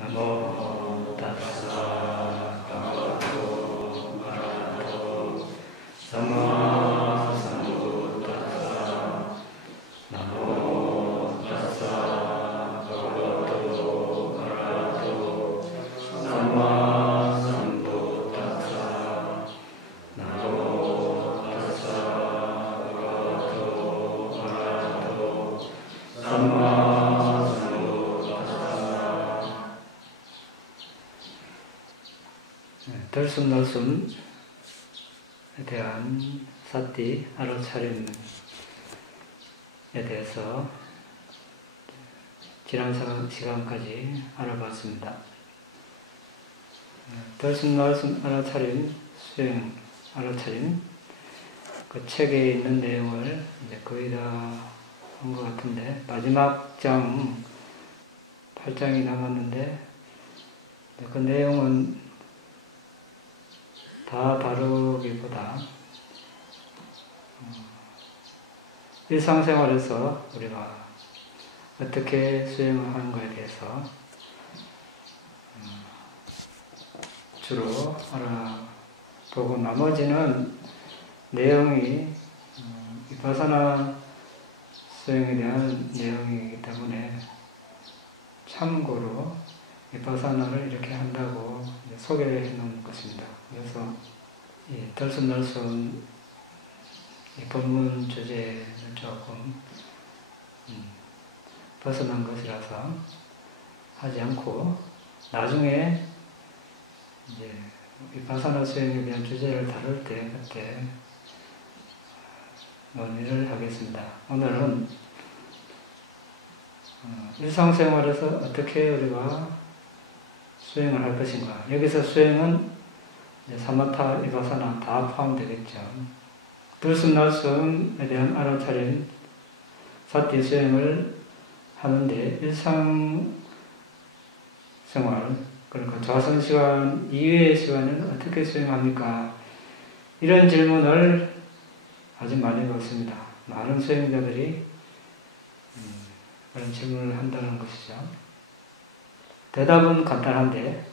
나모 타스사 භගවतो arahato samma sambuddhassa. 나모 타스사 භගවतो arahato samma sambuddhassa. 나모 타스사 භගවतो arahato sam마 들숨날숨에 대한 사티 알아차림에 대해서 지난 시간까지 알아봤습니다. 들숨날숨 알아차림, 수행 알아차림, 그 책에 있는 내용을 이제 거의 다 한 것 같은데, 마지막 장 8장이 남았는데, 그 내용은 다 다루기보다 일상생활에서 우리가 어떻게 수행을 하는 것에 대해서 주로 알아보고, 나머지는 내용이 비파사나 수행에 대한 내용이기 때문에 참고로 비파사나를 이렇게 한다고 소개를 해놓은 것입니다. 그래서 들숨날숨 이 본문 주제는 조금 벗어난 것이라서 하지 않고, 나중에 이제 비파사나 수행에 대한 주제를 다룰 때 그때 논의를 하겠습니다. 오늘은 일상생활에서 어떻게 우리가 수행을 할 것인가. 여기서 수행은 사마타, 비파사나 다 포함되겠죠. 들숨날숨에 대한 알아차림, 사티 수행을 하는데 일상생활, 그러니까 자선시간 이외의 시간에는 어떻게 수행합니까? 이런 질문을 아주 많이 받습니다. 많은 수행자들이 그런 질문을 한다는 것이죠. 대답은 간단한데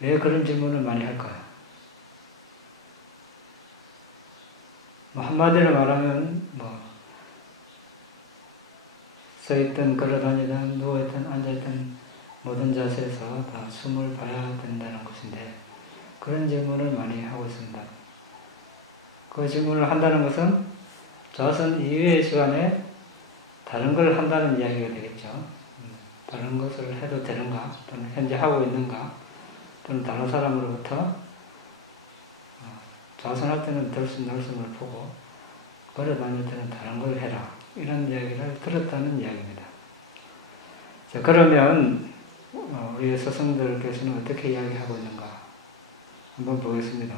왜 그런 질문을 많이 할까요? 한마디로 말하면 서있든 걸어다니든 누워있든 앉아있든 모든 자세에서 다 숨을 봐야 된다는 것인데, 그런 질문을 많이 하고 있습니다. 그 질문을 한다는 것은 자선 이외의 시간에 다른 걸 한다는 이야기가 되겠죠. 다른 것을 해도 되는가, 또는 현재 하고 있는가, 또는 다른 사람으로부터 자선할 때는 들숨날숨을 보고 걸어다닐 때는 다른 걸 해라, 이런 이야기를 들었다는 이야기입니다. 자, 그러면 우리 스승들께서는 어떻게 이야기하고 있는가 한번 보겠습니다.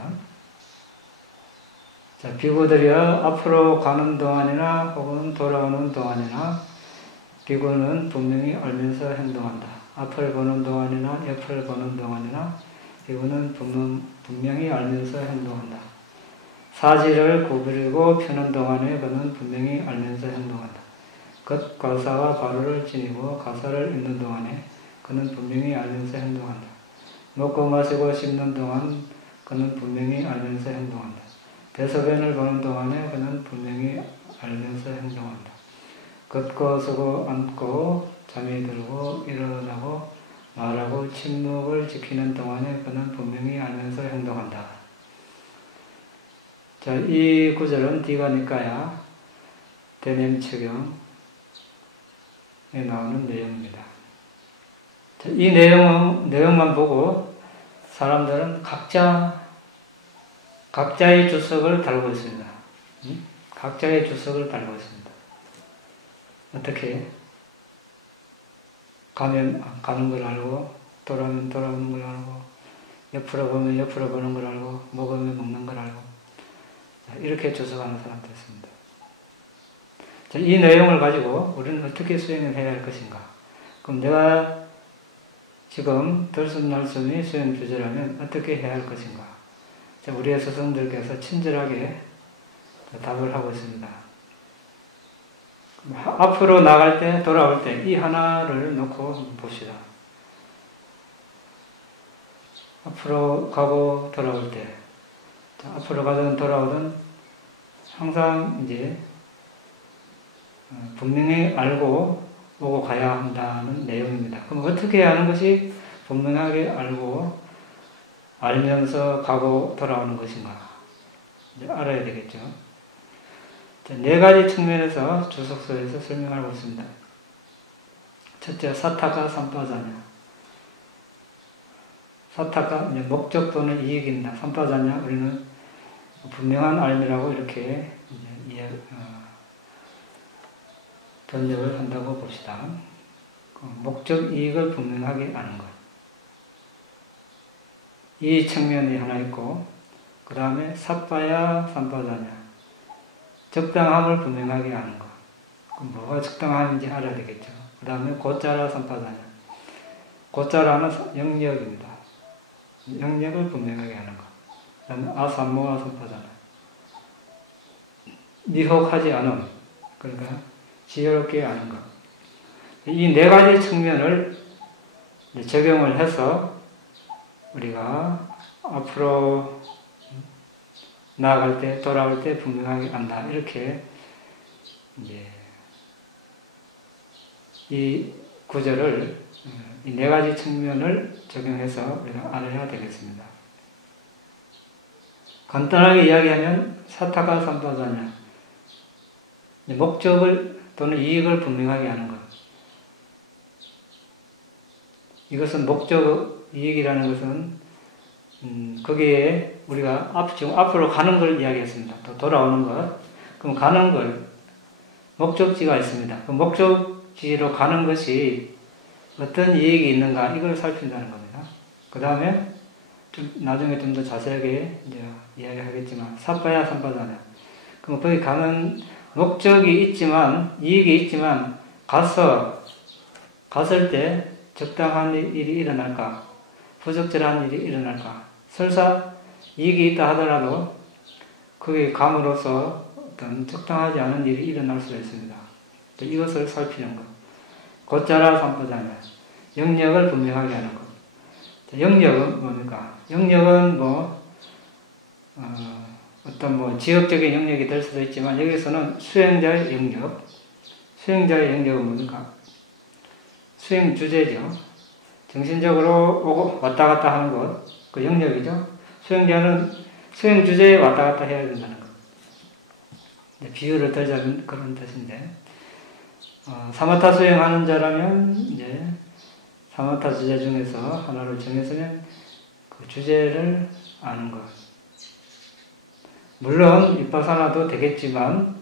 자, 비구들이여, 앞으로 가는 동안이나 혹은 돌아오는 동안이나 비구는 분명히 알면서 행동한다. 앞을 보는 동안이나 옆을 보는 동안이나 비구는 분명히 알면서 행동한다. 사지를 구부리고 펴는 동안에 그는 분명히 알면서 행동한다. 겉 가사와 바로를 지니고 가사를 읽는 동안에 그는 분명히 알면서 행동한다. 먹고 마시고 씹는 동안 그는 분명히 알면서 행동한다. 대소변을 보는 동안에 그는 분명히 알면서 행동한다. 걷고 서고 앉고 잠이 들고 일어나고 말하고 침묵을 지키는 동안에 그는 분명히 알면서 행동한다. 자, 이 구절은 디가니까야 대냄체경에 나오는 내용입니다. 자, 이 내용만 보고 사람들은 각자의 주석을 달고 있습니다. 각자의 주석을 달고 있습니다. 어떻게? 가면 가는 걸 알고, 돌아오면 돌아오는 걸 알고, 옆으로 보면 옆으로 보는 걸 알고, 먹으면 먹는 걸 알고, 이렇게 주석하는 사람도 있습니다. 자, 이 내용을 가지고 우리는 어떻게 수행을 해야 할 것인가? 그럼 내가 지금 들숨날숨이 수행 주제라면 어떻게 해야 할 것인가? 자, 우리의 스승들께서 친절하게 답을 하고 있습니다. 앞으로 나갈 때, 돌아올 때 이 하나를 놓고 봅시다. 앞으로 가고 돌아올 때, 앞으로 가든 돌아오든 항상 이제 분명히 알고 오고 가야 한다는 내용입니다. 그럼 어떻게 하는 것이 분명하게 알면서 가고 돌아오는 것인가? 이제 알아야 되겠죠. 네 가지 측면에서 주석서에서 설명하고 있습니다. 첫째, 사타가 삼파자냐. 사타가 이제 목적 또는 이익입니다. 삼파자냐, 우리는 분명한 알미라고 이렇게 이제 번역을 한다고 봅시다. 목적 이익을 분명하게 아는 것. 이 측면이 하나 있고, 그 다음에 삿바야 삼파자냐. 적당함을 분명하게 아는 것. 그럼 뭐가 적당함인지 알아야 되겠죠. 그 다음에 고짜라 삼파자냐. 고짜라는 영역입니다. 영역을 분명하게 하는 것. 그 다음에 아삼모아 삼파자냐. 미혹하지 않음. 그러니까 지혜롭게 아는 것. 이 네 가지 측면을 적용을 해서 우리가 앞으로 나아갈 때, 돌아올 때 분명하게 안다. 이렇게 이제 이 구절을 이 네 가지 측면을 적용해서 우리가 알아야 되겠습니다. 간단하게 이야기하면 사타가 삼파자냐. 목적을 또는 이익을 분명하게 하는 것. 이것은 목적, 이익이라는 것은 거기에 우리가 지금 앞으로 가는 걸 이야기했습니다. 또 돌아오는 것. 그럼 가는 걸 목적지가 있습니다. 그 목적지로 가는 것이 어떤 이익이 있는가 이걸 살핀다는 겁니다. 그 다음에 나중에 좀 더 자세하게 이제 이야기하겠지만 삿바야 삼파자냐. 그럼 거기 가는 목적이 있지만 이익이 있지만 갔을 때 적당한 일이 일어날까? 부적절한 일이 일어날까? 설사 이익이 있다 하더라도 거기 감으로써 어떤 적당하지 않은 일이 일어날 수 있습니다. 이것을 살피는 것. 곧자라 삼파자냐. 영역을 분명하게 하는 것. 영역은 뭡니까? 영역은 어떤 지역적인 영역이 될 수도 있지만 여기서는 수행자의 영역. 수행자의 영역은 뭡니까? 수행 주제죠. 정신적으로 오고 왔다 갔다 하는 것. 그 영역이죠. 수행자는 수행 주제에 왔다 갔다 해야 된다는 것. 비유를 들자면 그런 뜻인데, 사마타 수행하는 자라면 이제 사마타 주제 중에서 하나를 정해서는 그 주제를 아는 것. 물론 비파사나도 되겠지만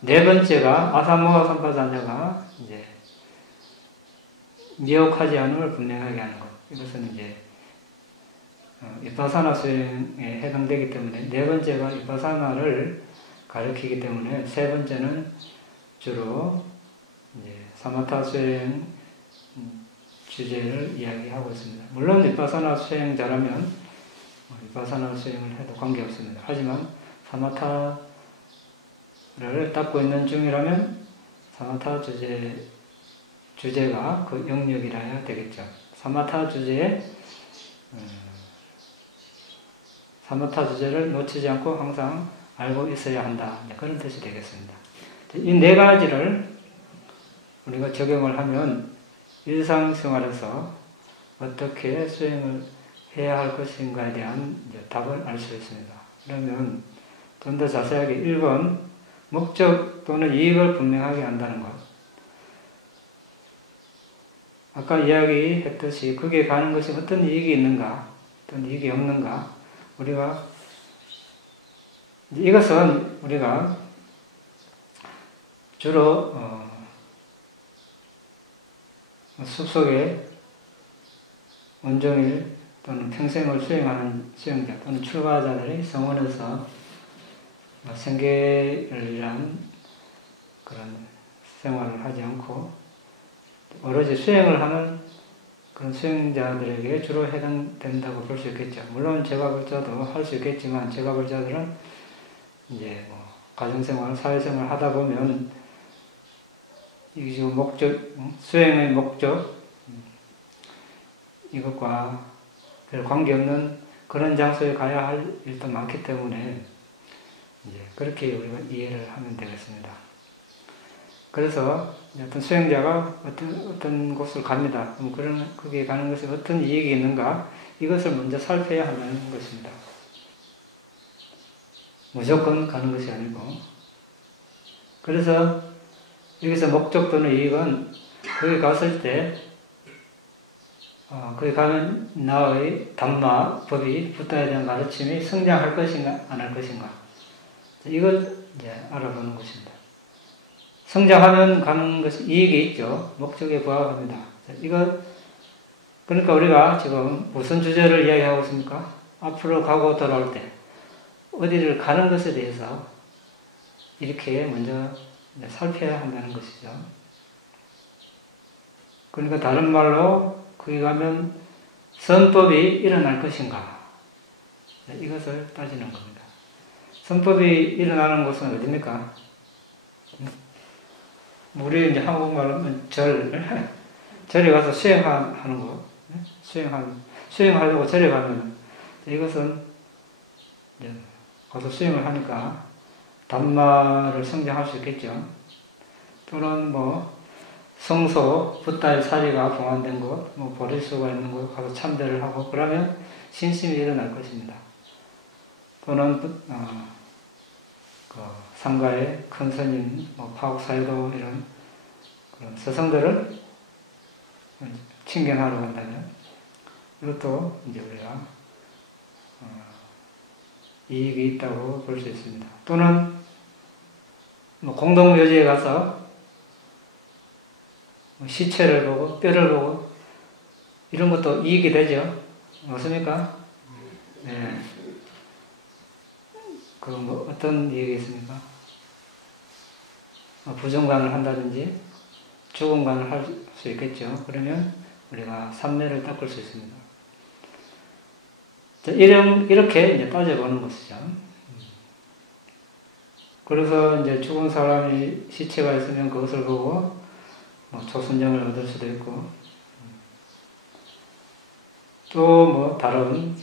네 번째가 아사모아 삼파자냐가 이제 미혹하지 않음을 분명하게 하는 것. 이것은 이제 비파사나 수행에 해당되기 때문에 네 번째가 비파사나를 가리키기 때문에 세 번째는 주로 이제 사마타 수행 주제를 이야기하고 있습니다. 물론 비파사나 수행자라면 비파사나 수행을 해도 관계없습니다. 하지만 사마타를 닦고 있는 중이라면 사마타 주제가 그 영역이라 해야 되겠죠. 사마타 주제에 사마타 주제를 놓치지 않고 항상 알고 있어야 한다. 그런 뜻이 되겠습니다. 이 네 가지를 우리가 적용을 하면 일상생활에서 어떻게 수행을 해야 할 것인가에 대한 답을 알 수 있습니다. 그러면 좀 더 자세하게 1번 목적 또는 이익을 분명하게 한다는 것. 아까 이야기했듯이 거기에 가는 것이 어떤 이익이 있는가, 어떤 이익이 없는가. 이것은 우리가 주로 숲속에 온종일 또는 평생을 수행하는 수행자 또는 출가자들이 성원에서 생계를 그런 생활을 하지 않고 오로지 수행을 하는 그런 수행자들에게 주로 해당된다고 볼 수 있겠죠. 물론 제가불자도 할 수 있겠지만 제가불자들은 이제 가정생활, 사회생활 하다 보면 이게 지금 목적, 수행의 목적 이것과 별 관계없는 그런 장소에 가야 할 일도 많기 때문에 이제 그렇게 우리가 이해를 하면 되겠습니다. 그래서 어떤 수행자가 어떤 곳을 갑니다. 그럼 거기에 가는 것에 어떤 이익이 있는가? 이것을 먼저 살펴야 한다는 것입니다. 무조건 가는 것이 아니고. 그래서 여기서 목적 또는 이익은 거기 갔을 때 거기 가면 나의 담마, 법이 붓다에 대한 가르침이 성장할 것인가 안 할 것인가 이걸 이제 알아보는 것입니다. 성장하면 가는 것이 이익이 있죠. 목적에 부합합니다. 그러니까 우리가 지금 무슨 주제를 이야기하고 있습니까? 앞으로 가고 돌아올 때 어디를 가는 것에 대해서 이렇게 먼저 살펴야 한다는 것이죠. 그러니까 다른 말로 거기 가면 선법이 일어날 것인가 이것을 따지는 겁니다. 선법이 일어나는 곳은 어디입니까? 우리 이제 한국말로 절에 가서 수행하는 거, 수행하려고 절에 가면 이것은 이제 가서 수행을 하니까 담마를 성장할 수 있겠죠. 또는 성소, 붓다의 사리가 봉안된 곳, 보리수가 있는 곳 가서 참배를 하고 그러면 신심이 일어날 것입니다. 또는 상가에 큰 스님, 파옥사유도 이런 그런 스승들을 친견하러 간다면 이것도 이제 우리가 이익이 있다고 볼 수 있습니다. 또는 공동묘지에 가서 시체를 보고 뼈를 보고 이런 것도 이익이 되죠. 맞습니까? 네. 어떤 이익이 있습니까? 부정관을 한다든지 죽음관을 할 수 있겠죠. 그러면 우리가 삼매를 닦을 수 있습니다. 이렇게 이제 따져보는 것이죠. 그래서 이제 죽은 사람이 시체가 있으면 그것을 보고 초순정을 얻을 수도 있고 또 다른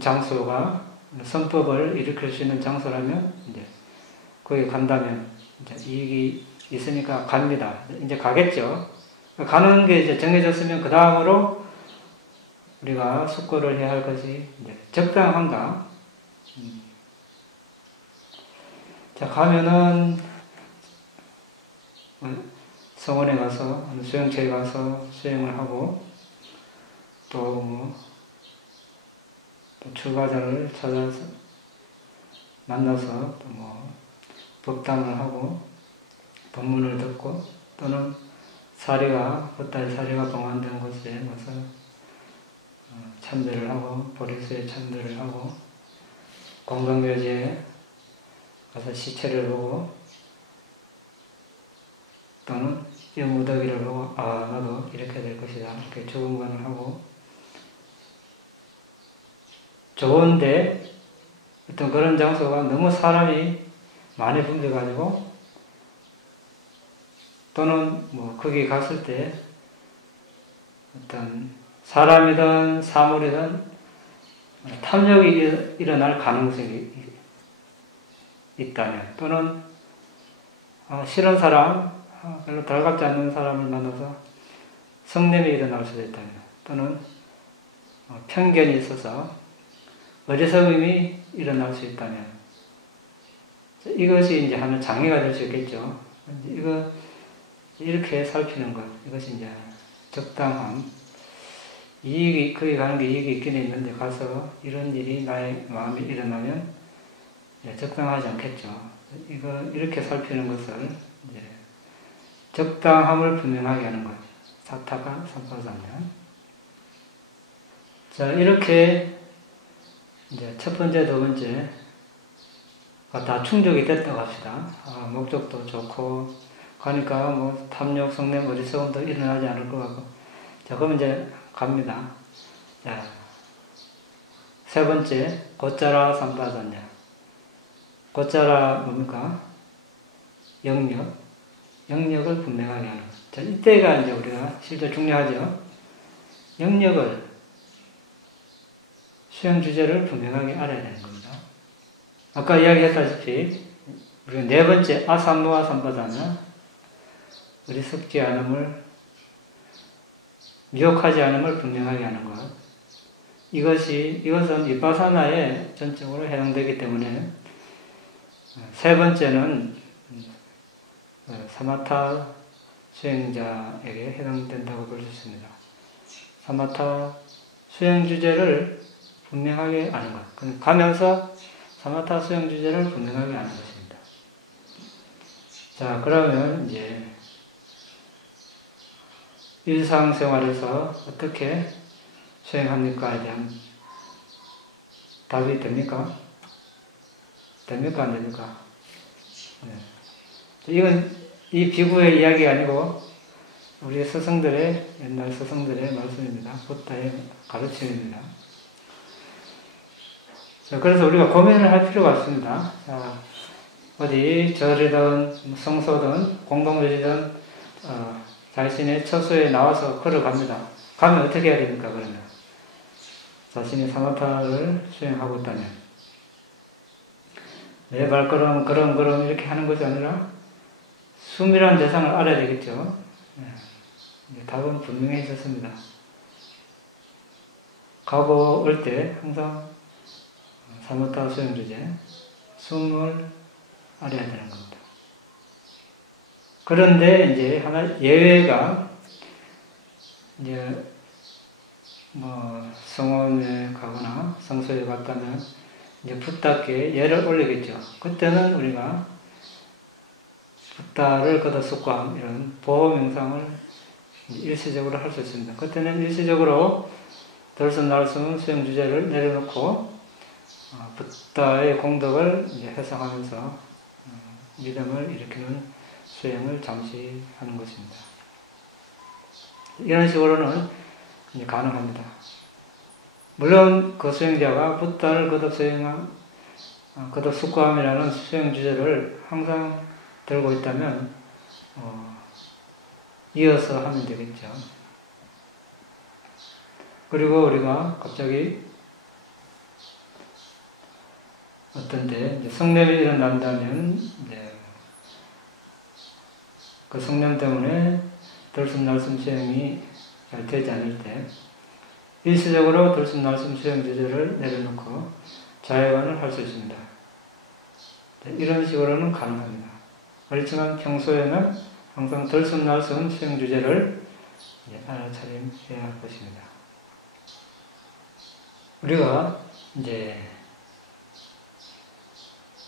장소가 선법을 일으킬 수 있는 장소라면 이제 거기 간다면 이제 이익이 있으니까 갑니다. 이제 가겠죠. 가는 게 이제 정해졌으면 그 다음으로 우리가 숙고를 해야 할 것이 이제 적당한가. 자, 가면은 성원에 가서 수영체에 가서 수영을 하고 또 출가자를 찾아서 만나서 또 법담을 하고 법문을 듣고 또는 붓다의 사리가 봉안된 곳에 가서 참배를 하고 보리수에 참배를 하고 공덕묘지에 가서 시체를 보고 또는 이 무더기를 보고 나도 이렇게 될 것이다 이렇게 죽음관을 하고 좋은데 어떤 그런 장소가 너무 사람이 많이 붐벼가지고 또는 거기 갔을 때 어떤 사람이든 사물이든 탐욕이 일어날 가능성이 있다면 또는 싫은 사람, 별로 달갑지 않는 사람을 만나서 성냄이 일어날 수도 있다면 또는 편견이 있어서 어리석음이 일어날 수 있다면 이것이 이제 하는 장애가 될 수 있겠죠. 이렇게 살피는 것, 이것이 이제 적당함. 거기 가는 게 이익이 있긴 있는데 가서 이런 일이 나의 마음에 일어나면 적당하지 않겠죠. 이렇게 살피는 것을 이제 적당함을 분명하게 하는 거죠. 사타가 삼파사면. 자, 이렇게 이제 첫 번째, 두 번째 다 충족이 됐다고 합시다. 목적도 좋고 가니까 탐욕, 성냄, 어리석음도 일어나지 않을 것 같고. 자, 그럼 이제 갑니다. 자, 세 번째, 곧자라 삼파사냐. 곧자라 뭡니까? 영역을 분명하게 하는 것. 자, 이때가 이제 우리가 실제 중요하죠. 영역을, 수행 주제를 분명하게 알아야 되는 겁니다. 아까 이야기했다시피 우리가 네 번째 아삼무와 삼바다는 어리석지 않음을, 미혹하지 않음을 분명하게 하는 것. 이것은 비파사나에 전적으로 해당되기 때문에 세 번째는 사마타 수행자에게 해당된다고 볼 수 있습니다. 사마타 수행 주제를 분명하게 아는 것. 가면서 사마타 수행 주제를 분명하게 아는 것입니다. 자, 그러면 이제 일상생활에서 어떻게 수행합니까에 대한 답이 됩니까? 됩니까? 안 됩니까? 네. 이건 이 비구의 이야기가 아니고 우리 스승들의, 옛날 스승들의 말씀입니다. 부다의 가르침입니다. 자, 그래서 우리가 고민을 할 필요가 없습니다. 자, 어디 절이든 성소든 공동묘지든 자신의 처소에 나와서 걸어갑니다. 가면 어떻게 해야 됩니까? 그러면 자신이 사마타를 수행하고 있다면 내 발걸음 걸음 이렇게 하는 것이 아니라 숨이라는 대상을 알아야 되겠죠. 네. 답은 분명해졌습니다. 가고 올 때 항상 사마타 수행 주제, 숨을 알아야 되는 겁니다. 그런데 이제 하나 예외가 이제 성원에 가거나 성소에 갔다면 이제 붓다께 예를 올리겠죠. 그때는 우리가 붓다를 걷어 숙고함 이런 보호 명상을 일시적으로 할 수 있습니다. 그때는 일시적으로 덜슨날슨 수행 주제를 내려놓고 붓다의 공덕을 이제 회상하면서 믿음을 일으키는 수행을 잠시 하는 것입니다. 이런 식으로는 이제 가능합니다. 물론 그 수행자가 붓다를 거듭 숙고함이라는 수행 주제를 항상 들고 있다면 이어서 하면 되겠죠. 그리고 우리가 갑자기 어떤데 이제 성냄이 일어난다면 그 성냄 때문에 들숨날숨 수행이 잘 되지 않을 때 일시적으로 들숨날숨 수행 주제를 내려놓고 자해관을 할 수 있습니다. 이런 식으로는 가능합니다. 그렇지만 평소에는 항상 들숨날숨 수행 주제를 알아차림해야 할 것입니다. 우리가 이제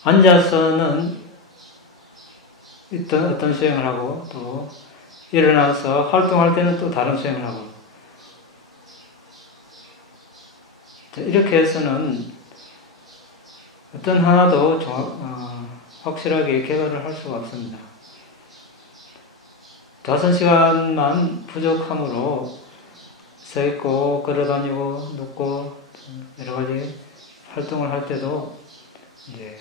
앉아서는 어떤 수행을 하고 또 일어나서 활동할 때는 또 다른 수행을 하고 이렇게 해서는 어떤 하나도 확실하게 개발을 할 수가 없습니다. 5시간만 부족함으로 서있고 걸어다니고 눕고 여러가지 활동을 할 때도 이제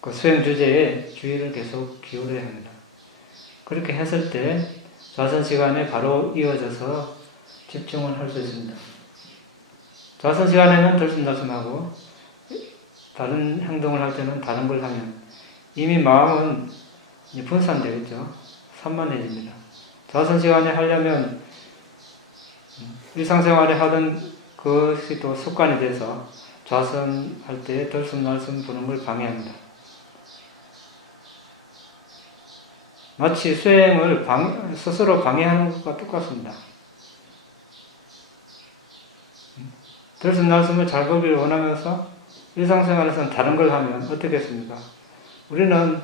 그 수행 주제에 주의를 계속 기울여야 합니다. 그렇게 했을 때 좌선시간에 바로 이어져서 집중을 할 수 있습니다. 좌선시간에는 들숨날숨하고 다른 행동을 할 때는 다른 걸 하면 이미 마음은 분산되겠죠. 산만해집니다. 좌선시간에 하려면 일상생활에 하던 그것이 또 습관이 돼서 좌선할 때 들숨날숨 부는 걸 방해합니다. 마치 수행을 스스로 방해하는 것과 똑같습니다. 들숨날숨을 잘 보기를 원하면서 일상생활에서는 다른 걸 하면 어떻겠습니까? 우리는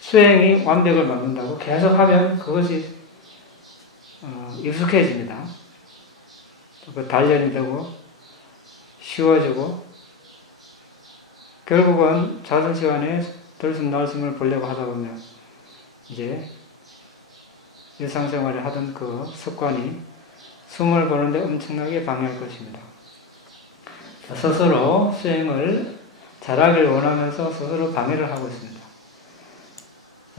수행이 완벽을 만든다고 계속 하면 그것이 익숙해집니다. 그 단련이 되고 쉬워지고 결국은 자선 시간에 들숨날숨을 보려고 하다 보면 이제 일상생활에 하던 그 습관이 숨을 보는데 엄청나게 방해할 것입니다. 스스로 수행을 잘하길 원하면서 스스로 방해를 하고 있습니다.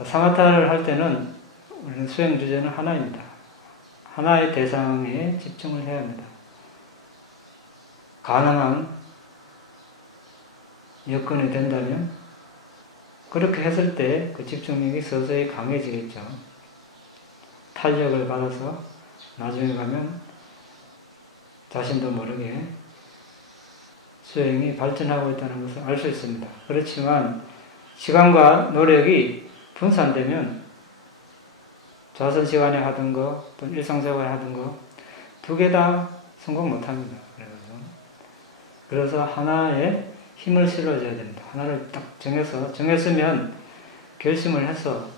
사마타를 할 때는 우리는 수행 주제는 하나입니다. 하나의 대상에 집중을 해야 합니다. 가능한 여건이 된다면 그렇게 했을 때 그 집중력이 서서히 강해지겠죠. 탄력을 받아서 나중에 가면 자신도 모르게 수행이 발전하고 있다는 것을 알 수 있습니다. 그렇지만 시간과 노력이 분산되면 자선 시간에 하던 거, 또 일상생활에 하던 거, 두 개 다 성공 못 합니다. 그래서 하나에 힘을 실어줘야 됩니다. 하나를 딱 정했으면 결심을 해서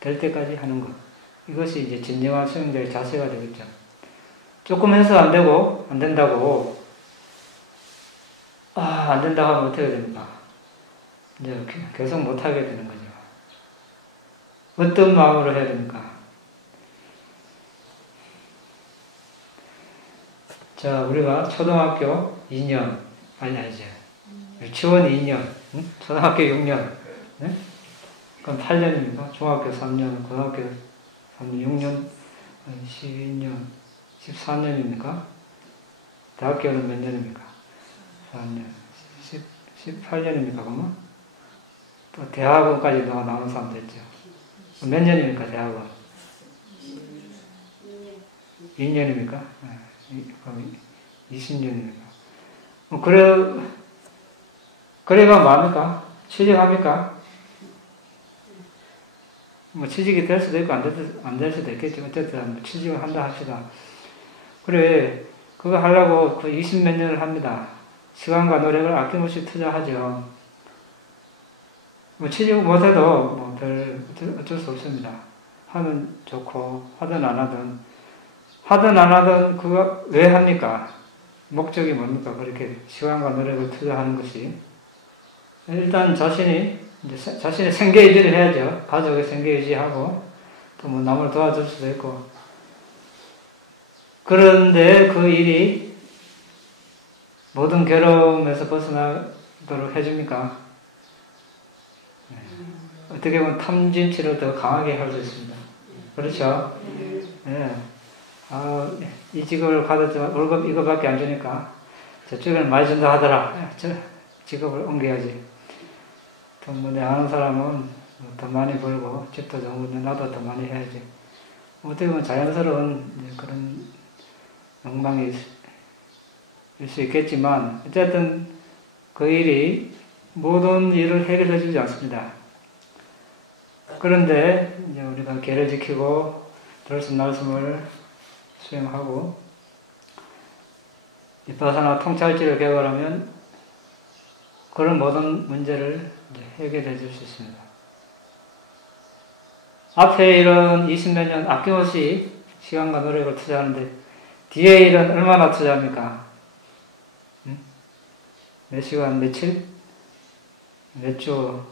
될 때까지 하는 것. 이것이 이제 진정한 수행자의 자세가 되겠죠. 조금 해서 안 되고, 안 된다고, 안 된다고 하면 어떻게 됩니까? 이제 계속 못 하게 되는 거죠. 어떤 마음으로 해야 됩니까? 자, 우리가 초등학교 2년, 아니지. 유치원 2년, 응? 초등학교 6년, 네? 그럼 8년입니까? 중학교 3년, 고등학교 3년, 6년, 12년, 14년입니까? 대학교는 몇 년입니까? 4년, 18년입니까? 그러면? 또 대학원까지 나오는 사람도 있죠. 몇 년입니까? 대학원? 2년입니까? 그럼 20년입니까? 그래가 뭐합니까? 취직합니까? 취직이 될 수도 있고 안 될 수도 있겠죠. 어쨌든 취직을 한다 합시다. 그래, 그거 하려고 그 20몇 년을 합니다. 시간과 노력을 아낌없이 투자하죠. 취직 못해도 별 어쩔 수 없습니다. 하면 좋고 하든 안 하든 그거 왜 합니까? 목적이 뭡니까? 그렇게 시간과 노력을 투자하는 것이. 일단 자신의 생계 유지를 해야죠. 가족의 생계 유지하고, 또 남을 도와줄 수도 있고. 그런데 그 일이 모든 괴로움에서 벗어나도록 해줍니까? 어떻게 보면 탐진치를 더 강하게 할 수 있습니다. 그렇죠? 네. 이 직업을 가졌지만 월급 이거밖에 안 주니까 저쪽에는 많이 준다 하더라. 저 직업을 옮겨야지. 또 내 아는 사람은 더 많이 벌고 집도 좋은데 나도 더 많이 해야지. 어떻게 보면 자연스러운 그런 욕망이 일 수 있겠지만 어쨌든 그 일이 모든 일을 해결해 주지 않습니다. 그런데 이제 우리가 계를 지키고 들었은 말씀을 수행하고 비파사나 통찰지를 개발하면 그런 모든 문제를 이제 해결해 줄 수 있습니다. 앞에 일은 20몇 년 아낌없이 시간과 노력을 투자하는데 뒤에 일은 얼마나 투자합니까? 몇 시간, 며칠? 몇 주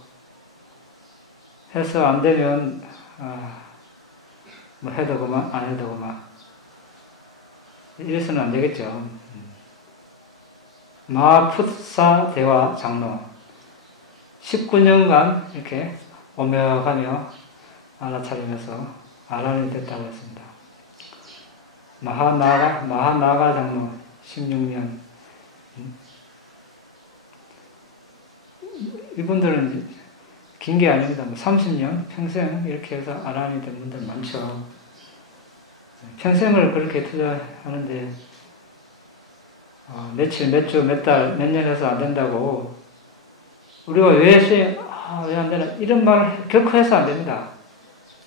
해서 안 되면 뭐 해도 그만, 안 해도 그만. 이래서는 안 되겠죠. 마풋사 대화 장로 19년간 이렇게 오며가며 알아차리면서 아란이 됐다고 했습니다. 마하나가 장로 16년. 이분들은 긴 게 아닙니다. 30년, 평생 이렇게 해서 아란이 된 분들 많죠. 평생을 그렇게 투자하는데 며칠, 몇 주, 몇 달, 몇 년 해서 안 된다고 우리가 왜 수행, 왜 안 되나 이런 말 결코 해서 안 됩니다.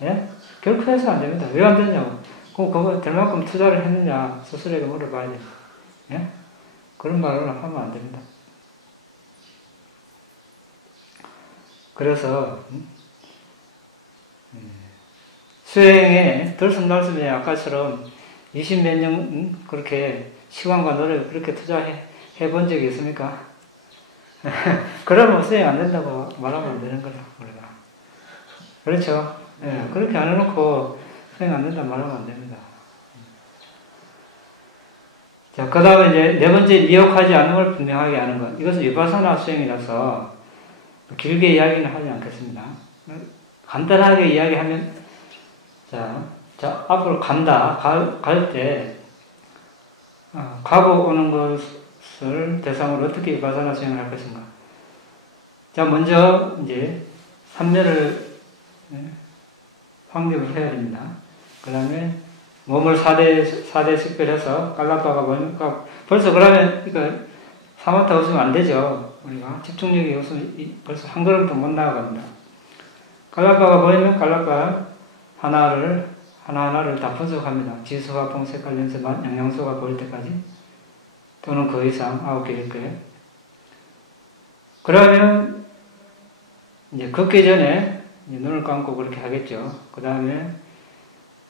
예? 결코 해서 안 됩니다. 왜 안 되냐고. 그거 될 만큼 투자를 했느냐 스스로에게 물어봐야 돼요. 예? 그런 말을 하면 안 됩니다. 그래서 수행에 들숨날숨에 아까처럼 20몇 년 그렇게 시간과 노력을 그렇게 투자해 본 적이 있습니까? 그러면 수행 안 된다고 말하면 안 되는 거죠, 우리가. 그렇죠? 예, 그렇게 안 해놓고 수행 안 된다 말하면 안 됩니다. 자, 그 다음에 이제 네 번째 미혹하지 않음을 분명하게 하는 것. 이것은 위파사나 수행이라서 길게 이야기는 하지 않겠습니다. 간단하게 이야기하면, 자, 앞으로 간다. 갈 때, 가고 오는 것을 대상으로 어떻게 위파사나 수행을 할 것인가. 자, 먼저, 이제, 삼매를 확립을 해야 됩니다. 그 다음에, 몸을 4대 식별해서 깔라빠가 보니까, 벌써 그러면, 이거, 사마타 없으면 안 되죠. 우리가 집중력이 없으면 벌써 한 걸음도 못 나아갑니다. 깔라빠가 보이면 깔라빠 하나하나를 다 분석합니다. 지수, 화풍, 색깔, 연세, 맛, 영양소가 보일 때까지. 또는 그 이상 9개, 10개. 그러면, 이제 걷기 전에 이제 눈을 감고 그렇게 하겠죠. 그 다음에,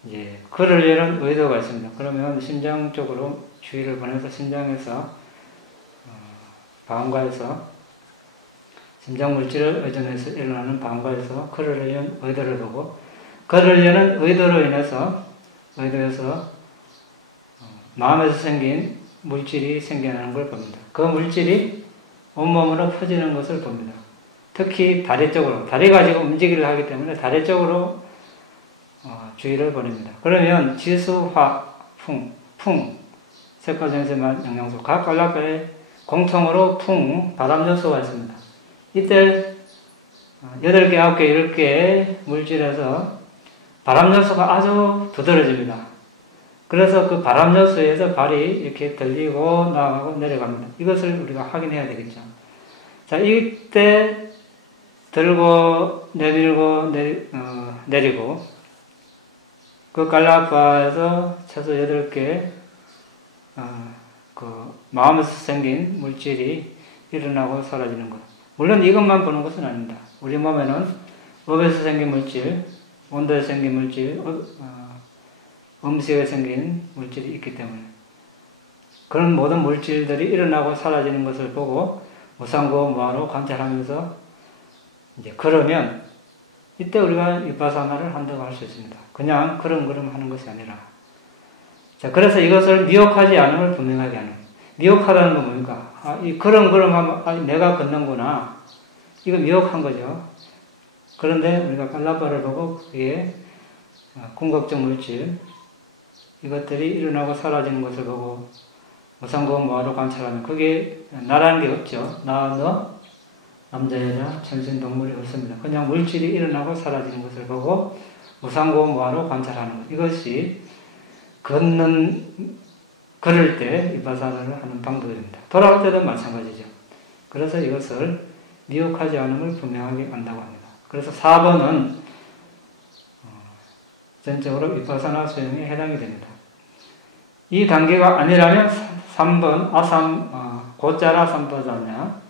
이제 글을 여는 의도가 있습니다. 그러면 심장 쪽으로 주의를 보내서 심장에서 방광에서 심장 물질을 의존해서 일어나는 방광에서 글을 연 의도를 보고 글을 여는 의도로 인해서 마음에서 생긴 물질이 생겨나는 걸 봅니다. 그 물질이 온몸으로 퍼지는 것을 봅니다. 특히 다리 쪽으로, 다리가 지금 움직이를 하기 때문에 다리 쪽으로 주의를 보냅니다. 그러면 지수, 화, 풍, 색깔, 전세, 맛, 영양소, 각 깔라빠에 공통으로 바람 요소가 있습니다. 이때 8개, 9개, 10개의 물질에서 바람 요소가 아주 두드러집니다. 그래서 그 바람 요소에서 발이 이렇게 들리고 나가고 내려갑니다. 이것을 우리가 확인해야 되겠죠. 자, 이때 들고 내밀고 내리고 그 깔라빠에서 최소 8개 그 마음에서 생긴 물질이 일어나고 사라지는 것. 물론 이것만 보는 것은 아닙니다. 우리 몸에는 업에서 생긴 물질, 온도에서 생긴 물질, 음식에 생긴 물질이 있기 때문에 그런 모든 물질들이 일어나고 사라지는 것을 보고 무상고 무아로 관찰하면서 이제 그러면 이때 우리가 위파사나를 한다고 할 수 있습니다. 그냥 그럼 하는 것이 아니라. 자, 그래서 이것을 미혹하지 않음을 분명하게 하는. 미혹하다는 건 뭡니까? 이 그럼 하면, 내가 걷는구나. 이거 미혹한 거죠. 그런데 우리가 깔라빠를 보고 그게 궁극적 물질, 이것들이 일어나고 사라지는 것을 보고 무상고 무아로 관찰하면 그게 나라는 게 없죠. 나, 너, 남자, 여자, 천신, 동물이 없습니다. 그냥 물질이 일어나고 사라지는 것을 보고 무상고 무아로 관찰하는 것. 이것이 걸을 때 위파사나를 하는 방법입니다. 돌아올 때도 마찬가지죠. 그래서 이것을 미혹하지 않음을 분명하게 안다고 합니다. 그래서 4번은 전적으로 위파사나 수행에 해당이 됩니다. 이 단계가 아니라면 3번 고짜라 삼파자냐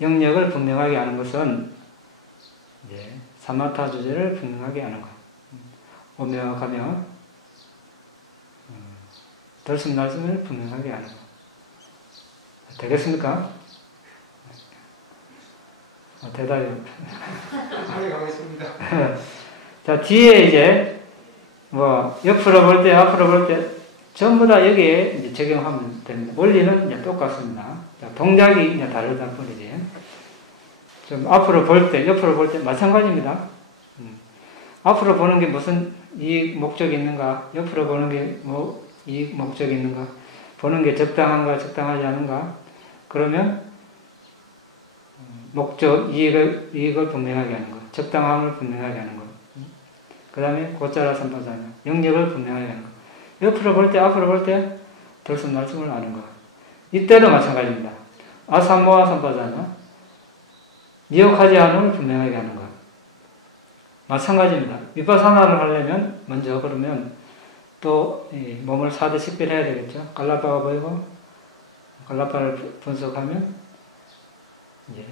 영역을 분명하게 하는 것은 이제 사마타 주제를 분명하게 하는 것. 오며 가며 들숨날숨을 분명하게 하는 것. 되겠습니까? 대답이 잘 가겠습니다. 자, 뒤에 이제 옆으로 볼 때, 앞으로 볼 때 전부 다 여기에 이제 적용하면 됩니다. 원리는 이제 똑같습니다. 자, 동작이 이제 다르다 뿐이지. 좀 앞으로 볼 때, 옆으로 볼 때 마찬가지입니다. 앞으로 보는 게 무슨 이익 목적이 있는가? 옆으로 보는 게 뭐 이익 목적이 있는가? 보는 게 적당한가, 적당하지 않은가? 그러면 목적, 이익을 분명하게 하는 것, 적당함을 분명하게 하는 것. 그 다음에 고짜라 삼파자냐, 영역을 분명하게 하는 것. 옆으로 볼 때, 앞으로 볼 때 들숨날숨을 아는 것. 이때도 마찬가지입니다. 아삼모아 삼파자냐, 미혹하지 않음을 분명하게 하는 것. 마찬가지입니다. 위파사나를 하려면 먼저 그러면 또 몸을 4대 식별해야 되겠죠. 깔라빠가 보이고 깔라빠를 분석하면 이제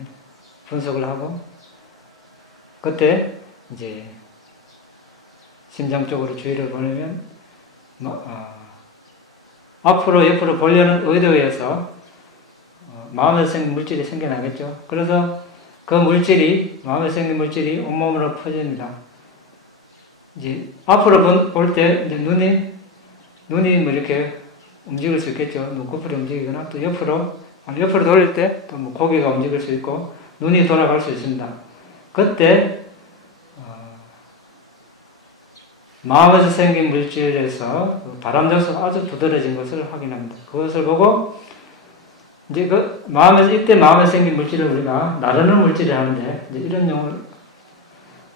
분석을 하고 그때 이제 심장 쪽으로 주의를 보내면 앞으로 옆으로 보려는 의도에 의해서 마음에서 생긴 물질이 생겨나겠죠. 그래서 그 물질이 마음에서 생긴 물질이 온몸으로 퍼집니다. 이제 앞으로 볼 때 이제 눈이 뭐 이렇게 움직일 수 있겠죠. 눈꺼풀이 움직이거나 또 옆으로 돌릴 때 또 뭐 고개가 움직일 수 있고 눈이 돌아갈 수 있습니다. 그때 마음에서 생긴 물질에서 바람 요소가 아주 두드러진 것을 확인합니다. 그것을 보고 이제 이때 마음에 생긴 물질을 우리가 나르는 물질이 하는데 이제 이런 용어를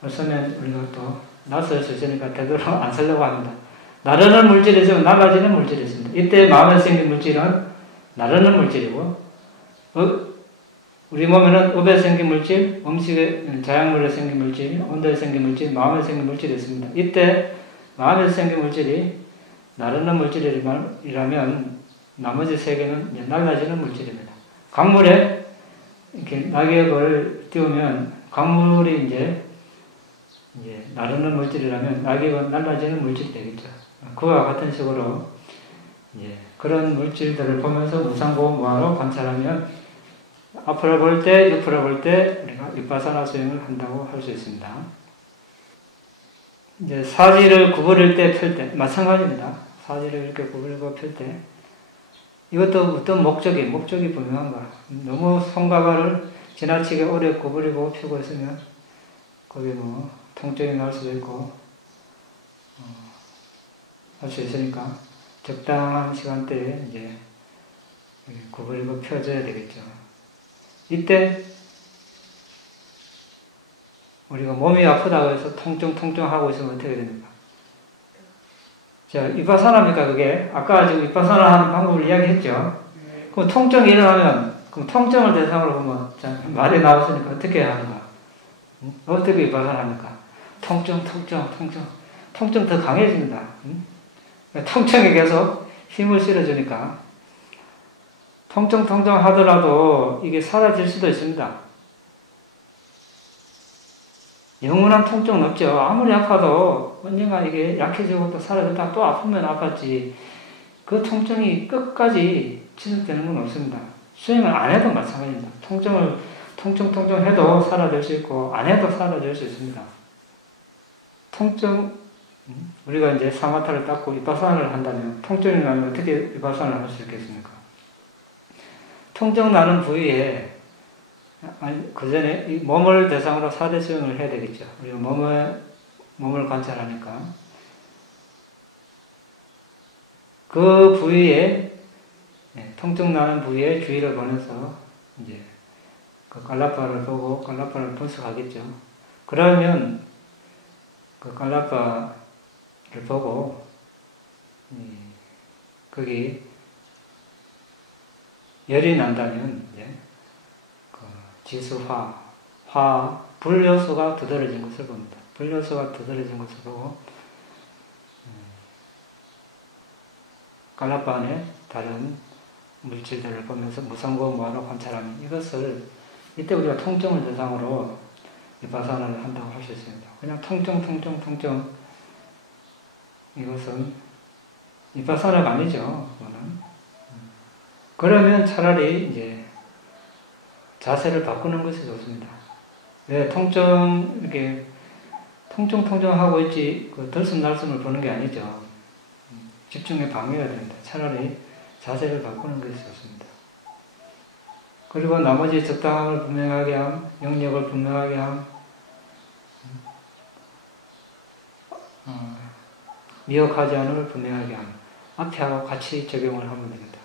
쓰면 우리가 또 낯설 수 있으니까 되도록 안 쓰려고 합니다. 나르는 물질이 있으면 날라지는 물질이 있습니다. 이때 마음에 생긴 물질은 나르는 물질이고, 우리 몸에는 업에 생긴 물질, 음식에, 자약물에 생긴 물질, 온도에 생긴 물질, 마음에 생긴 물질이 있습니다. 이때 마음에 생긴 물질이 나르는 물질이라면 나머지 세 개는 날라지는 물질입니다. 강물에 이렇게 낙엽을 띄우면 강물이 이제 나르는 물질이라면 낙엽은 날라지는 물질이 되겠죠. 그와 같은 식으로 그런 물질들을 보면서 무상고무화로 관찰하면 앞으로 볼 때, 옆으로 볼 때 우리가 비파사나 수행을 한다고 할 수 있습니다. 이제 사지를 구부릴 때, 펼 때 마찬가지입니다. 사지를 이렇게 구부리고 펼 때 이것도 어떤 목적이 분명한가. 너무 손가락을 지나치게 오래 구부리고 펴고 있으면 거기에 뭐 통증이 날 수도 있고 할 수 있으니까 적당한 시간대에 이제 구부리고 펴줘야 되겠죠. 이때 우리가 몸이 아프다고 해서 통증하고 있으면 어떻게 됩니까? 자, 위파사나입니까 그게? 아까 지금 위파사나 하는 방법을 이야기했죠. 그럼 통증이 일어나면 그럼 통증을 대상으로 보면 자, 말이 나왔으니까 어떻게 해야 하는가? 어떻게 위파사나입니까? 통증 더 강해집니다. 통증에 계속 힘을 실어주니까 통증 하더라도 이게 사라질 수도 있습니다. 영원한 통증은 없죠. 아무리 아파도 언젠가 이게 약해지고 또 사라졌다 또 아프면 아팠지 그 통증이 끝까지 지속되는 건 없습니다. 수행을 안 해도 마찬가지입니다. 통증 해도 사라질 수 있고 안 해도 사라질 수 있습니다. 우리가 이제 사마타를 닦고 위파사나를 한다면 통증이 나면 어떻게 위파사나를 할 수 있겠습니까? 통증 나는 부위에 그 전에 이 몸을 대상으로 사대 수행을 해야 되겠죠. 우리가 몸을 관찰하니까 그 부위에 통증 나는 부위에 주의를 보내서 이제 그 깔라파를 보고 깔라파를 분석하겠죠. 그러면 그 깔라파를 보고 거기 열이 난다면 그 지수화, 불요소가 두드러진 것을 봅니다. 불요소가 두드러진 것을 보고 깔라파 안에 다른 물질들을 보면서 무상고무화로 관찰하면 이때 우리가 통증을 대상으로 위파사나를 한다고 할 수 있습니다. 그냥 통증 이것은 위파사나가 아니죠. 그거는. 그러면 차라리 이제 자세를 바꾸는 것이 좋습니다. 왜 이렇게 통증하고 있지 그 들숨날숨을 보는 게 아니죠. 집중에 방해가 됩니다. 차라리 자세를 바꾸는 것이 좋습니다. 그리고 나머지 적당함을 분명하게 함, 영역을 분명하게 함, 미혹하지 않음을 분명하게 함, 앞에 하고 같이 적용을 하면 됩니다.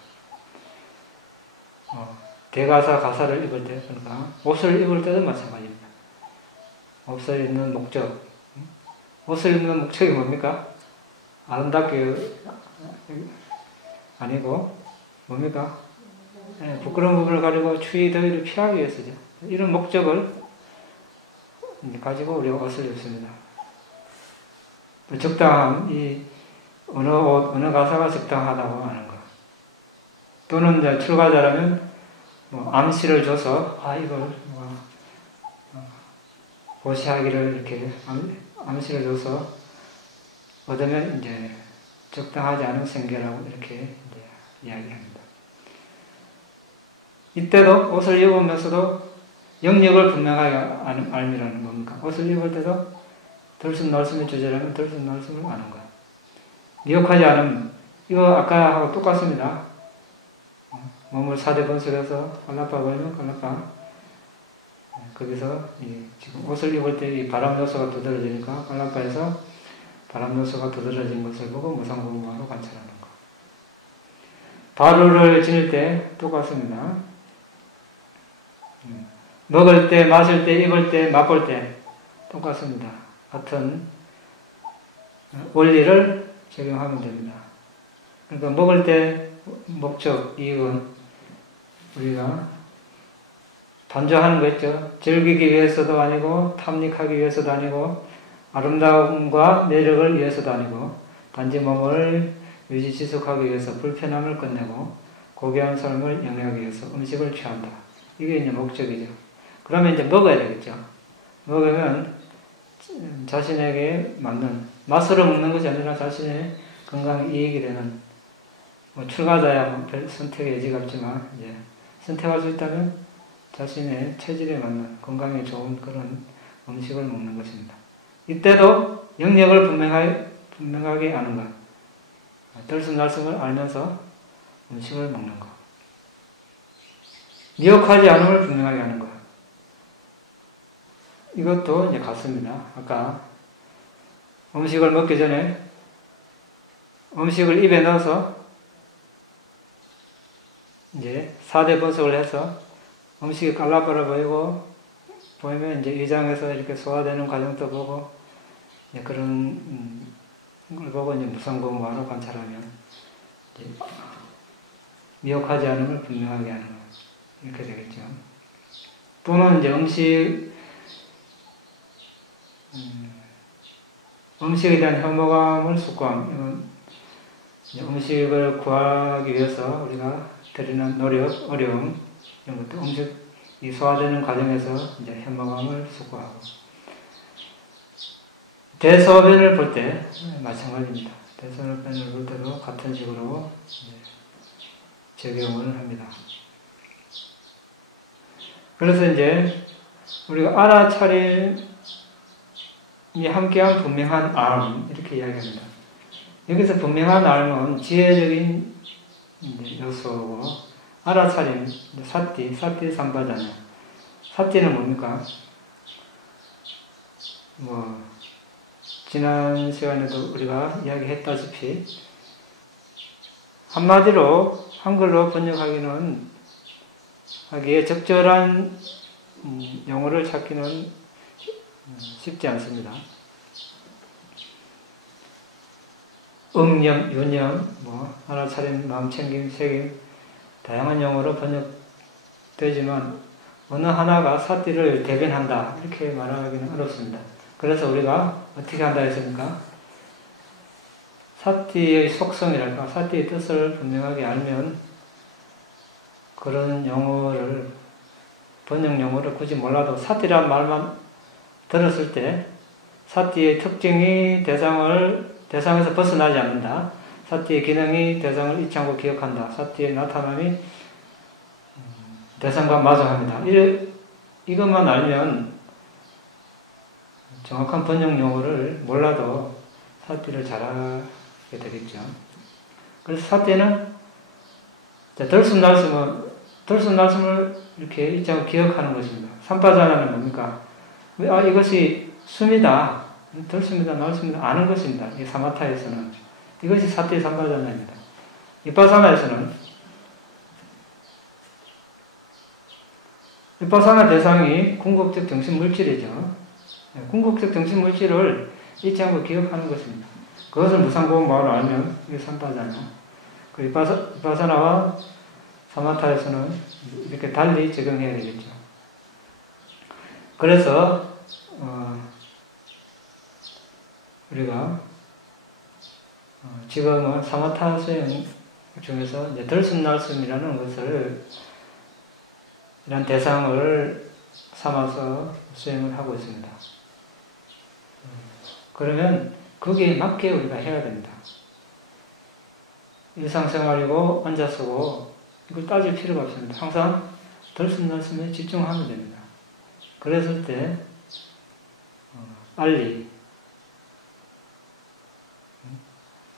대가사 가사를 입을 때, 그러니까 옷을 입을 때도 마찬가지입니다. 옷을 입는 목적, 옷을 입는 목적이 뭡니까? 아름답게 아니고 뭡니까? 부끄러운 부분을 가지고 추위 더위를 피하기 위해서죠. 이런 목적을 가지고 우리가 옷을 입습니다. 또 적당함, 이 어느 옷, 어느 가사가 적당하다고 하는 것. 또는 이제 출가자라면 암시를 줘서 이걸 보시하기를 이렇게 암시를 줘서 얻으면 이제 적당하지 않은 생계라고 이렇게 이제 이야기합니다. 이때도 옷을 입으면서도 영역을 분명하게 알미라는 겁니까? 옷을 입을 때도 들숨날숨의 주제라면 들숨날숨을 아는 거야. 미혹하지 않으면 이거 아까하고 똑같습니다. 몸을 4대 번식해서 깔라빠 보이면 깔라빠. 거기서 지금 옷을 입을 때 이 바람 요소가 두드러지니까 깔라빠에서 바람 요소가 두드러진 것을 보고 무상공무하로 관찰하는 거. 발효를 지닐 때 똑같습니다. 먹을 때, 마실 때, 입을 때, 맛볼 때 똑같습니다. 같은 원리를 적용하면 됩니다. 그러니까 먹을 때 목적, 이익은 우리가 단조하는 거 있죠. 즐기기 위해서도 아니고 탐닉하기 위해서도 아니고 아름다움과 매력을 위해서도 아니고 단지 몸을 유지 지속하기 위해서 불편함을 끝내고 고귀한 삶을 영위하기 위해서 음식을 취한다. 이게 이제 목적이죠. 그러면 이제 먹어야 되겠죠. 먹으면 자신에게 맞는 맛으로 먹는 것이 아니라 자신의 건강에 이익이 되는 출가자야 별 선택의 여지가 없지만 이제 선택할 수 있다면 자신의 체질에 맞는 건강에 좋은 그런 음식을 먹는 것입니다. 이때도 영역을 분명하게 아는 것, 들숨날숨을 알면서 음식을 먹는 것, 미혹하지 않음을 분명하게 하는 것. 이것도 이제 같습니다. 아까 음식을 먹기 전에 음식을 입에 넣어서 이제 4대 번식을 해서 음식이 깔라빠라 보이면 이제 위장에서 이렇게 소화되는 과정도 보고 이제 그런 걸 보고 이제 무상공무하로 관찰하면 이제 미혹하지 않음을 분명하게 하는 것 이렇게 되겠죠. 또는 이제 음식에 대한 혐오감을 숙고함. 음식을 구하기 위해서 우리가 드리는 노력, 어려움, 이런 것도 음식이 소화되는 과정에서 이제 혐오감을 숙고하고. 대소변을 볼 때 마찬가지입니다. 대소변을 볼 때도 같은 식으로 적용을 합니다. 그래서 이제 우리가 알아차림이 함께한 분명한 알 이렇게 이야기합니다. 여기서 분명한 알은 지혜적인 요소고 알아차림, 사띠 삼바잖아요. 사띠는 뭡니까? 지난 시간에도 우리가 이야기했다시피 한마디로 한글로 번역하기에 적절한 용어를 찾기는 쉽지 않습니다. 응념, 유념, 알아차림, 마음챙김, 책임 다양한 용어로 번역되지만 어느 하나가 사띠를 대변한다 이렇게 말하기는 어렵습니다. 그래서 우리가 어떻게 한다 했습니까? 사띠의 속성이랄까 사띠의 뜻을 분명하게 알면 그런 용어를 번역 용어를 굳이 몰라도 사띠란 말만 들었을 때 사띠의 특징이 대상에서 벗어나지 않는다. 사띠의 기능이 대상을 잊지 않고 기억한다. 사띠의 나타남이 대상과 마주합니다. 이것만 알면 정확한 번역 용어를 몰라도 사띠를 잘하게 되겠죠. 그래서 사띠는 들숨날숨을 이렇게 잊지 않고 기억하는 것입니다. 삼바자나는 뭡니까? 이것이 숨이다. 들숨이다, 날숨이다 아는 것입니다. 이 사마타에서는 이것이 사띠 삼바자나입니다. 비파사나에서는 비파사나 대상이 궁극적 정신물질이죠. 궁극적 정신물질을 잊지 않고 기억하는 것입니다. 그것을 무상공무하로 알면 이게 삼바자나. 그 비파사나와 사마타에서는 이렇게 달리 적용해야 되겠죠. 그래서 우리가 지금은 사마타 수행 중에서 이제 들숨날숨이라는 것을 이런 대상을 삼아서 수행을 하고 있습니다. 그러면 거기에 맞게 우리가 해야 됩니다. 일상생활이고 앉아서고 이걸 따질 필요가 없습니다. 항상 들숨날숨에 집중하면 됩니다. 그랬을 때 알리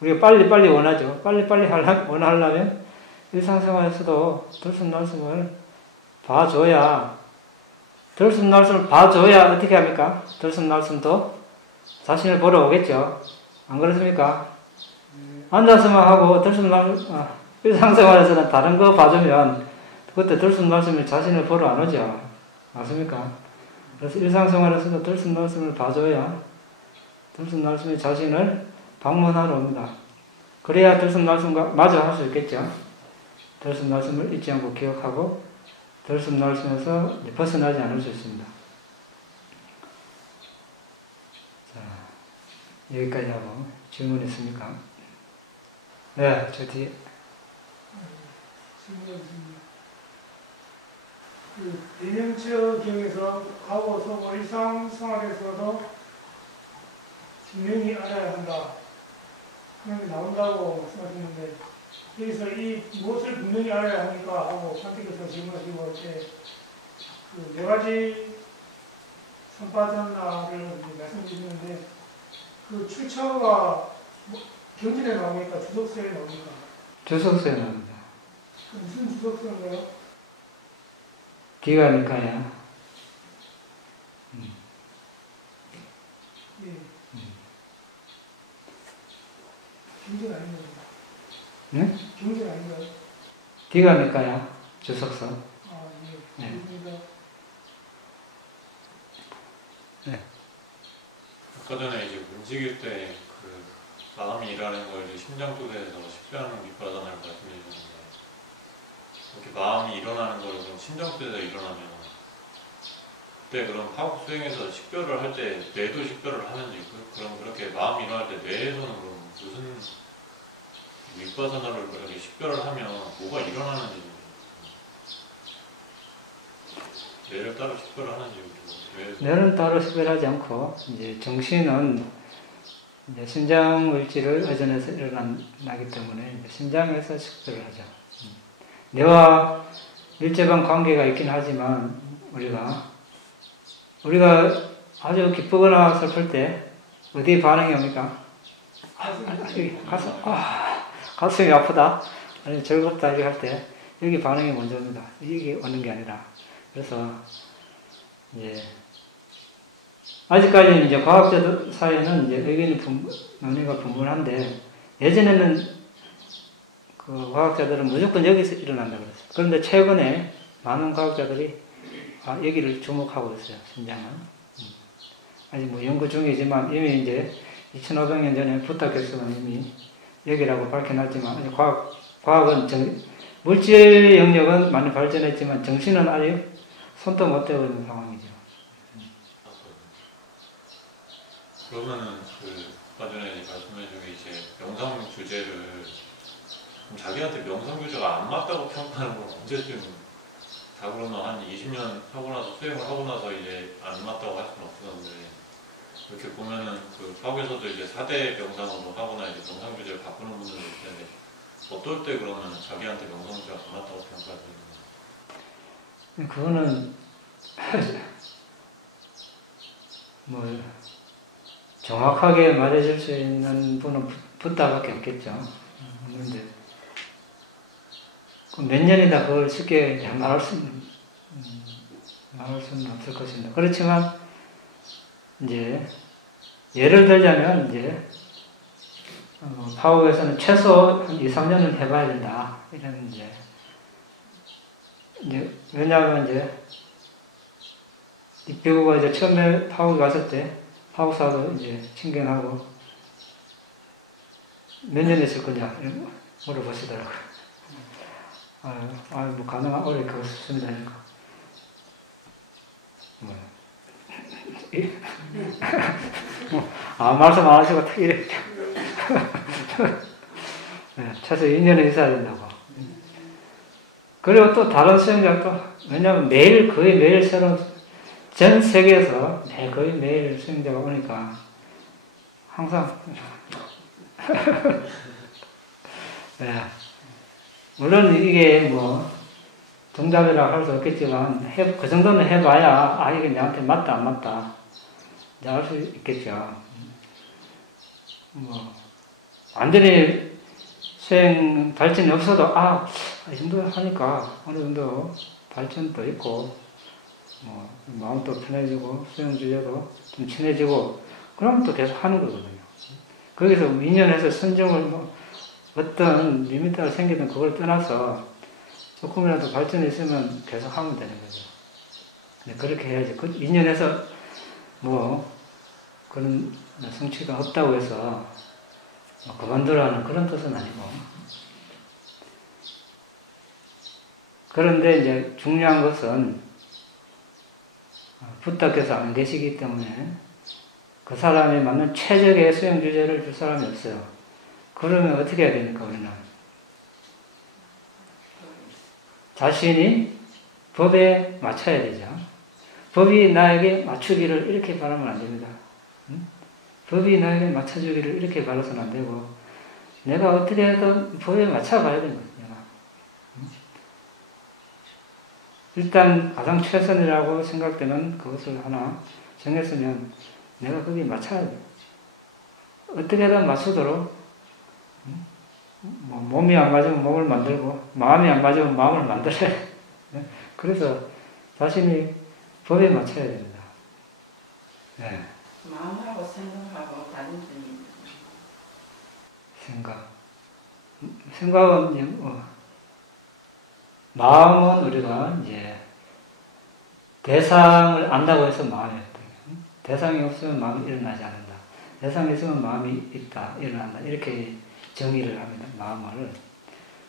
우리가 빨리빨리 원하죠. 빨리빨리 원하려면 일상생활에서도 들숨날숨을 봐줘야, 들숨날숨을 봐줘야 어떻게 합니까? 들숨날숨도 자신을 보러 오겠죠. 안 그렇습니까? 앉아서만 하고 일상생활에서는 다른 거 봐주면 그때 들숨날숨이 자신을 보러 안 오죠. 맞습니까? 그래서 일상생활에서도 들숨날숨을 봐줘야 들숨날숨이 자신을 방문하러 옵니다. 그래야 들숨날숨과 마주 할 수 있겠죠. 들숨날숨을 잊지 않고 기억하고 들숨날숨에서 벗어나지 않을 수 있습니다. 자, 여기까지 하고 질문 있습니까? 네, 저 뒤에. 질문입니다. 대명처 경에서 하고서 일상생활에서도 분명히 알아야 한다. 그런 게 나온다고 말씀하셨는데, 여기서 이 무엇을 분명히 알아야 하니까 하고 선택해서 질문하시고 이렇게 네 가지 선파전나를 말씀드리는데, 그 출처가 경전에 나오니까 주석서에 나오니까. 주석서에 나옵니다. 무슨 주석서인가요? 기가니까야. 예. 경전 아닌가요? 네? 경전 아닌가요? 기가니까야. 주석서. 아, 예. 네. 네. 아까 전에 이제 움직일 때 그 마음이 일하는 걸 이제 심장 쪽에서 식별하는 윗바다를 말씀해 주셨는데, 이렇게 마음이 일어나는 거를 그럼 심장 쪽에서 일어나면 그때 그럼 파국 수행에서 식별을 할 때 뇌도 식별을 하는지, 그럼 그렇게 마음이 일어날 때 뇌에서는 그럼 무슨 윗바다를 그렇게 식별을 하면 뭐가 일어나는지, 뇌를 따로 식별을 하는지. 뇌는 따로 식별하지 않고 이제 정신은 이제 심장 물질을 의존해서 일어나기 때문에 이제 심장에서 식별을 하죠. 뇌와 밀접한 관계가 있긴 하지만 우리가 아주 기쁘거나 슬플 때 어디 반응이 옵니까? 가슴이 아프다, 아니면 즐겁다 이렇게 할 때 여기 반응이 먼저 옵니다. 이게 오는 게 아니라. 그래서 이제 아직까지는 이제 과학자들 사이에는 이제 논의가 분분한데, 예전에는 그 과학자들은 무조건 여기서 일어난다고 그랬어요. 그런데 최근에 많은 과학자들이 여기를 주목하고 있어요. 심장은. 아직 뭐 연구 중이지만 이미 이제 2500년 전에 부타 교수가 이미 여기라고 밝혀놨지만, 아직 과학은 물질 영역은 많이 발전했지만 정신은 아직 손도 못 대고 있는 상황이죠. 그러면은 아까 전에 말씀해준 이제 명상 주제를 자기한테 명상 주제가 안 맞다고 평가하는 건 언제쯤 다 그러면 한 20년 하고 나서 수행을 하고 나서 이제 안 맞다고 할 수는 없었는데, 이렇게 보면은 그 파국에서도 이제 4대 명상으로 하거나 이제 명상 주제를 바꾸는 분들도 있을 텐데, 어떨 때 그러면 자기한테 명상 주제가 안 맞다고 평가하는 거예요? 그거는 뭐 정확하게 말해줄 수 있는 분은 붓다밖에 없겠죠. 그런데 몇 년이다 그걸 쉽게 말할 수는 없을 것입니다. 그렇지만 이제 예를 들자면 이제 파국에서는 최소 한 2, 3년은 해봐야 된다. 이런 이제 왜냐하면 이제 이 배우가 이제 처음에 파국에 갔을 때 파국사도 이제 친견하고 몇 년 있을 거냐 물어보시더라고요. 뭐 가능한 오래 그렇습니다. 말씀 안 하시고 딱 이래. 네, 최소 2년은 있어야 된다고. 그리고 또 다른 수행자도, 왜냐하면 거의 매일 새로운, 전 세계에서 거의 매일 수행자가 오니까 항상 네. 물론 이게 뭐 정답이라고 할 수 없겠지만 그 정도는 해봐야 이게 내한테 맞다 안 맞다 이제 알 수 있겠죠. 뭐 완전히 수행 발전이 없어도 이 정도 하니까 어느 정도 발전도 있고 뭐 마음도 편해지고 수행 주제도 좀 친해지고 그러면 또 계속 하는 거거든요. 거기서 인연해서 선정을 어떤 리미트가 생기든 그걸 떠나서 조금이라도 발전이 있으면 계속 하면 되는 거죠. 근데 그렇게 해야지. 그 인연해서 그런 성취가 없다고 해서 그만두라는 그런 뜻은 아니고. 그런데 이제 중요한 것은 부탁해서 안 계시기 때문에 그 사람에 맞는 최적의 수행 주제를 줄 사람이 없어요. 그러면 어떻게 해야 됩니까, 우리는? 자신이 법에 맞춰야 되죠. 법이 나에게 맞추기를 이렇게 바라면 안 됩니다. 법이 나에게 맞춰주기를 이렇게 바라서는 안 되고, 내가 어떻게든 법에 맞춰가야 되는 거예요. 일단 가장 최선이라고 생각되는 그것을 하나 정했으면 내가 거기에 맞춰야 돼요. 어떻게든 맞추도록 몸이 안 맞으면 몸을 만들고 마음이 안 맞으면 마음을 만들어야 돼요. 그래서 자신이 법에 맞춰야 됩니다. 네. 마음하고 생각하고 다른 점이 생각은 마음은 우리가 이제 대상을 안다고 해서 마음이 없다. 대상이 없으면 마음이 일어나지 않는다. 대상이 있으면 마음이 있다, 일어난다. 이렇게 정의를 합니다. 마음을.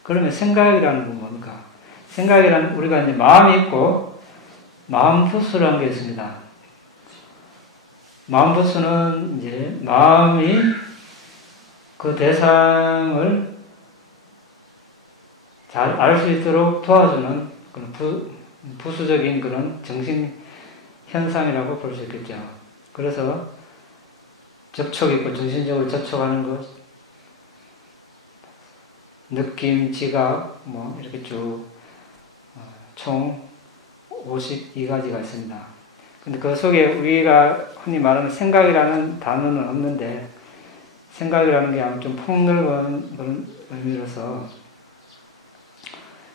그러면 생각이라는 건 뭡니까? 생각이라는 우리가 이제 마음이 있고 마음 부수라는 게 있습니다. 마음 부수는 이제 마음이 그 대상을 잘 알 수 있도록 도와주는 그런 부수적인 그런 정신 현상이라고 볼 수 있겠죠. 그래서 접촉 있고 정신적으로 접촉하는 것, 느낌, 지각, 이렇게 쭉 총 52가지가 있습니다. 근데 그 속에 우리가 흔히 말하는 생각이라는 단어는 없는데, 생각이라는 게 아마 좀 폭넓은 그런 의미로서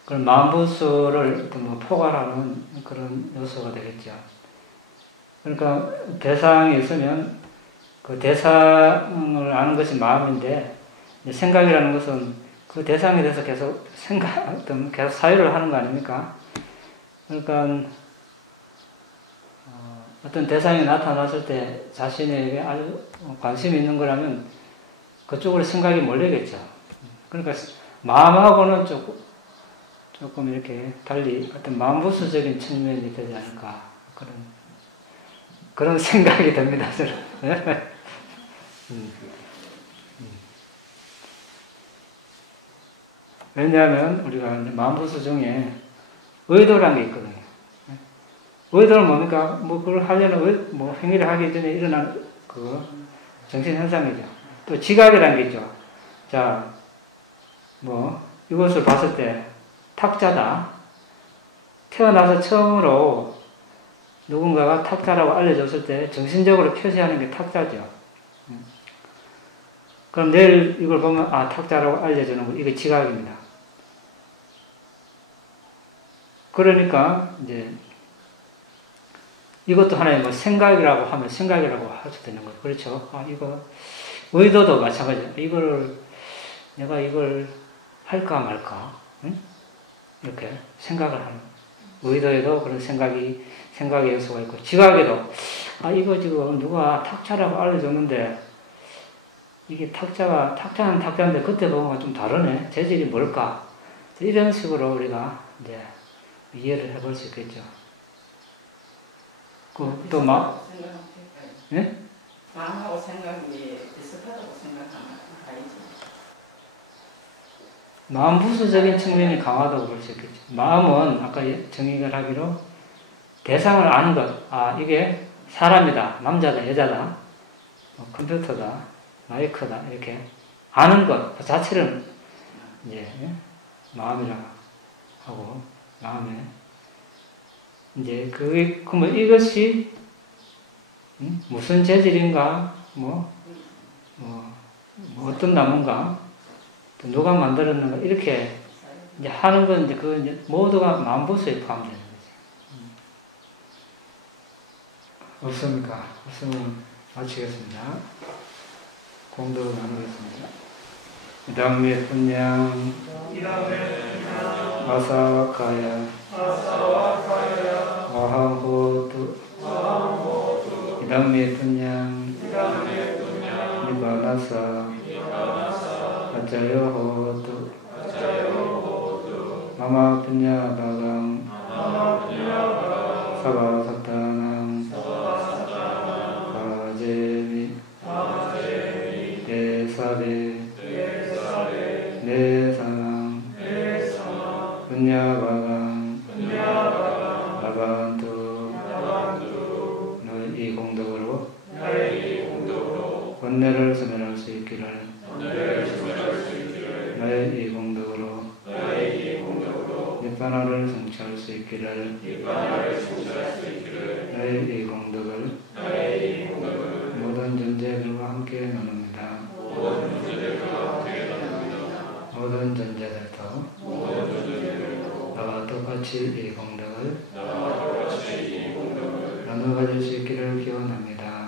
그런 마음부수를 포괄하는 그런 요소가 되겠죠. 그러니까 대상이 있으면 그 대상을 아는 것이 마음인데, 생각이라는 것은 그 대상에 대해서 계속 계속 사유를 하는 거 아닙니까? 그러니까 어떤 대상이 나타났을 때 자신에게 아주 관심이 있는 거라면 그쪽으로 생각이 몰리겠죠. 그러니까 마음하고는 조금 이렇게 달리 어떤 마음부수적인 측면이 되지 않을까 그런 생각이 듭니다. 저는. 왜냐하면 우리가 이제 마음부수 중에 의도라는 게 있거든요. 의도는 뭡니까? 그걸 하려는 행위를 하기 전에 일어난 정신현상이죠. 또 지각이라는 게 있죠. 자, 이것을 봤을 때 탁자다. 태어나서 처음으로 누군가가 탁자라고 알려줬을 때 정신적으로 표시하는 게 탁자죠. 그럼 내일 이걸 보면 탁자라고 알려주는 거, 이게 지각입니다. 그러니까 이제 이것도 하나의 생각이라고 하면 생각이라고 할 수도 있는 거죠. 그렇죠? 이거 의도도 마찬가지예요. 내가 이걸 할까 말까, 응? 이렇게 생각을 하는. 의도에도 그런 생각의 요소가 있고, 지각에도 이거 지금 누가 탁자라고 알려줬는데 이게 탁자는 탁자인데 그때 보면 좀 다르네. 재질이 뭘까? 이런 식으로 우리가 이제 이해를 해볼 수 있겠죠. 또 예? 마음하고 생각이 비슷하다고 생각하면 아니지. 마음 부수적인 측면이 강하다고 볼 수 있겠죠. 마음은 아까 정의를 하기로 대상을 아는 것. 이게 사람이다, 남자다, 여자다, 컴퓨터다, 마이크다, 이렇게 아는 것, 그 자체를 이제 마음이라 하고, 마음에 이제 그러면 이것이 무슨 재질인가, 뭐 어떤 나무인가, 또 누가 만들었는가, 이렇게 이제 하는 건 이제 그 이제 모두가 만보수에 포함되는 거지. 없습니까? 없으면 마치겠습니다. 공덕을 나누겠습니다. 이담미 분양 아사와카야 아하호두 이담미 분양 니바나사 아짜요호두 마마 분야바강 사바사타낭 가제미 대사베 내사낭 분야바강 라반투 너의 이 공덕으로 번뇌를 소멸할 수 있기를 너의 이 공덕으로 니바나를 성취할 수 있기를 너의 이 공덕을 모든 존재들과 함께 나눕니다. 모든 존재들도 나와 똑같이 이 공덕을 나눠 가질 수 있기를 기원합니다.